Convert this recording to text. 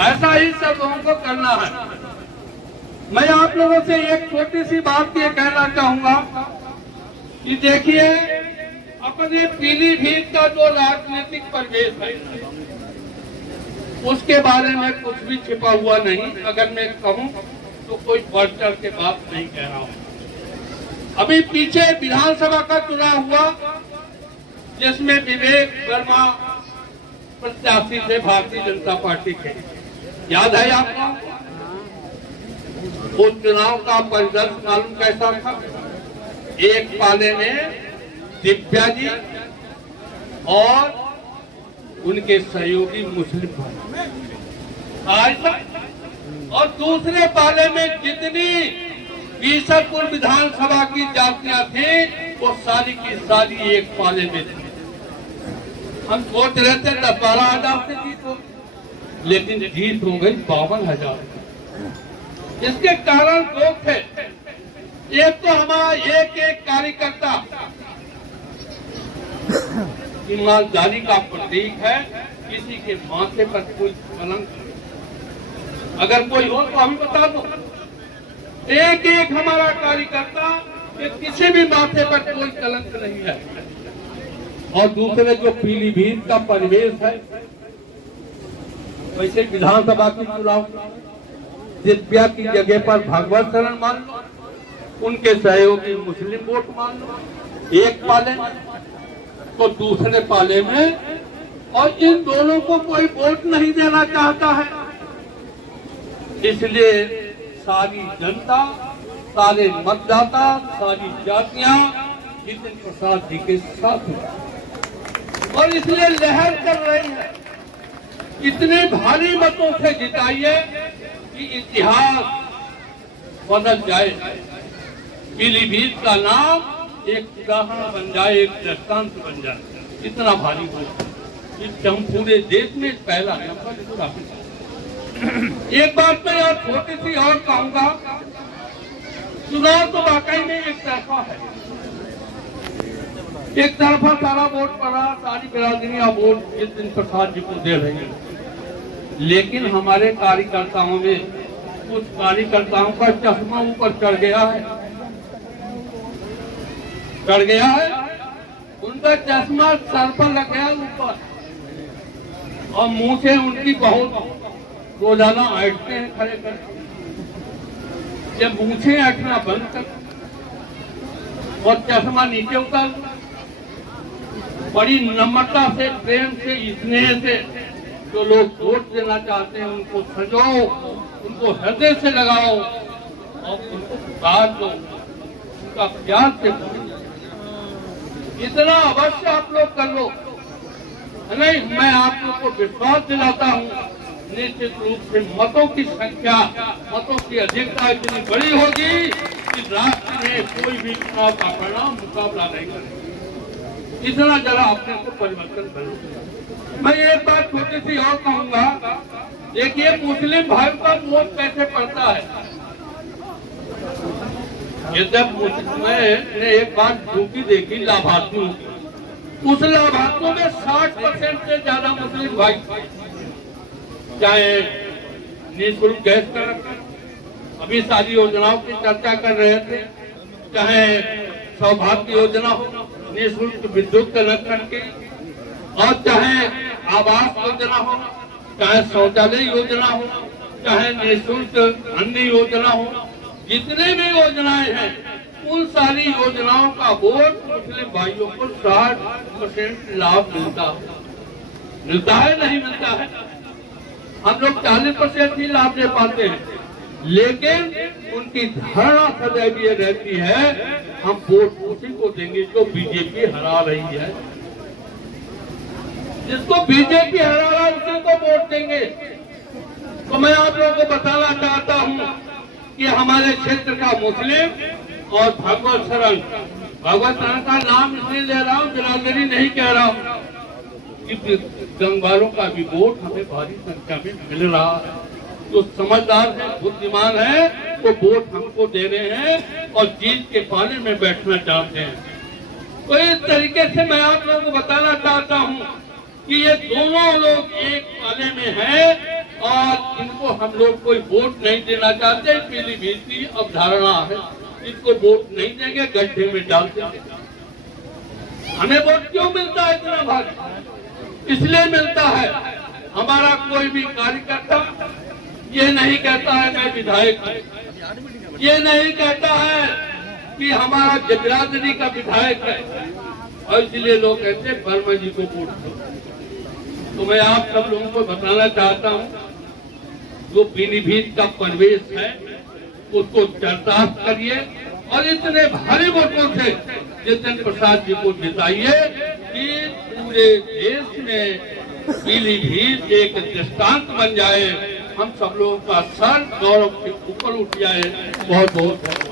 ऐसा ही सब लोगों को करना है। मैं आप लोगों से एक छोटी सी बात ये कहना चाहूंगा कि देखिए, अपने पीलीभीत का जो राजनीतिक परिवेश है उसके बारे में कुछ भी छिपा हुआ नहीं। अगर मैं कहूं तो कोई बढ़ चढ़ के बात नहीं कह रहा हूं। अभी पीछे विधानसभा का चुनाव हुआ जिसमें विवेक वर्मा प्रत्याशी थे भारतीय जनता पार्टी के, याद है आपको? उस चुनाव का परिदृश्य मालूम कैसा था? एक पाले में दिव्या जी और उनके सहयोगी मुस्लिम भाई, और दूसरे पाले में जितनी बीसरपुर विधानसभा की जातियां थी वो सारी की सारी एक पाले में थी। हम सोच रहे थे 10-12 से जीत हो, लेकिन जीत हो गई 52,000। इसके कारण दो थे। एक तो हमारा एक कार्यकर्ता ईमानदारी का प्रतीक है, किसी के माथे पर कोई कलंक नहीं। अगर कोई हो तो हम बता दो, एक हमारा कार्यकर्ता कि किसी भी माथे पर कोई कलंक नहीं है। और दूसरे जो पीलीभीत का परिवेश है, वैसे विधानसभा की चुनाव दिव्या की जगह पर भगवत शरण मान लो, उनके सहयोगी मुस्लिम वोट मान लो एक पाले में, तो दूसरे पाले में, और इन दोनों को कोई वोट नहीं देना चाहता है। इसलिए सारी जनता, सारे मतदाता, सारी जातियां जितिन प्रसाद जी के साथ हैं और इसलिए लहर कर रही है। इतने भारी मतों से जिताइए कि इतिहास बदल जाए, पीलीभीत का नाम एक उदाहरण बन जाए, एक दृष्टांत बन जाए। इतना भारी वोट हम पूरे देश में पहला नंबर। एक बात मैं और छोटी सी और कहूंगा, चुनाव तो वाकई में एक तरफा है, एक तरफा सारा वोट पड़ा, सारी बिरादरियां वोट जितिन प्रसाद जी को दे रही है। लेकिन हमारे कार्यकर्ताओं में कुछ कार्यकर्ताओं का चश्मा ऊपर चढ़ गया है, उनका चश्मा सर पर लग गया ऊपर, और मुंह से उनकी बहुत रोजाना ऐंठते हैं खड़े कर। जब मूछें ऐंठना बंद कर और चश्मा नीचे उतार, बड़ी नम्रता से, प्रेम से, स्नेह से जो लोग वोट देना चाहते हैं उनको सजाओ, उनको हृदय से लगाओ और उनको पुकार दो, उनका प्यार से बोलो। इतना अवश्य आप लोग कर लो। नहीं, मैं आप लोग को विश्वास दिलाता हूँ, निश्चित रूप से मतों की संख्या, मतों की अधिकता इतनी बड़ी होगी कि राष्ट्र में कोई भी चुनाव का परिणाम मुकाबला नहीं करेगा। इतना जरा अपने को परिवर्तन करो। मैं एक बात छोटी सी और कहूंगा, देखिए मुस्लिम भाई का वोट कैसे पड़ता है। ये जब मैंने एक बार ड्यूटी देखी लाभार्थियों की, उस लाभार्थियों में 60% से ज्यादा मुस्लिम भाई, चाहे निःशुल्क गैस कनेक्शन, अभी सारी योजनाओं की चर्चा कर रहे थे, चाहे सौभाग्य योजना हो, निःशुल्क विद्युत कनेक्शन की, और चाहे आवास योजना हो, चाहे शौचालय योजना हो, चाहे निःशुल्क अन्य योजना हो, जितने भी योजनाएं हैं उन सारी योजनाओं का वोट मुस्लिम भाइयों को 60% लाभ मिलता है, नहीं मिलता है। हम लोग 40% ही लाभ ले पाते हैं, लेकिन उनकी धारणा सदैव ये रहती है, हम वोट उसी को देंगे जो बीजेपी हरा रही है, जिसको बीजेपी हरा रहा है उसी को वोट देंगे। तो मैं आप लोगों को बताना चाहता हूं कि हमारे क्षेत्र का मुस्लिम और भगवत शरण का नाम इसलिए ले रहा हूँ, बिरादरी नहीं कह रहा हूँ, कि गंगवारों का भी वोट हमें भारी संख्या में मिल रहा है। जो समझदार है, बुद्धिमान है, वो वोट हमको दे रहे हैं और जीत के पाले में बैठना चाहते हैं। तो इस तरीके से मैं आप लोगों को बताना चाहता हूँ कि ये दोनों लोग एक पाले में हैं और इनको हम लोग कोई वोट नहीं देना चाहते। पीलीभीत की अवधारणा है, इनको वोट नहीं देंगे, गड्ढे में डाल देंगे। हमें वोट क्यों मिलता है इतना भारी? इसलिए मिलता है हमारा कोई भी कार्यकर्ता ये नहीं कहता है मैं विधायक हूं, ये नहीं कहता है कि हमारा जगरादरी का विधायक है, और इसलिए लोग कहते हैं वर्मा जी को वोट दो। तो मैं आप सब लोगों को बताना चाहता हूं, जो पीलीभीत का परिवेश है उसको चरितार्थ करिए और इतने भारी वोटों से जितेंद्र प्रसाद जी को जिताइए कि पूरे देश में पीलीभीत एक दृष्टांत बन जाए, हम सब लोगों का सर गौरव से ऊपर उठ जाए। बहुत बहुत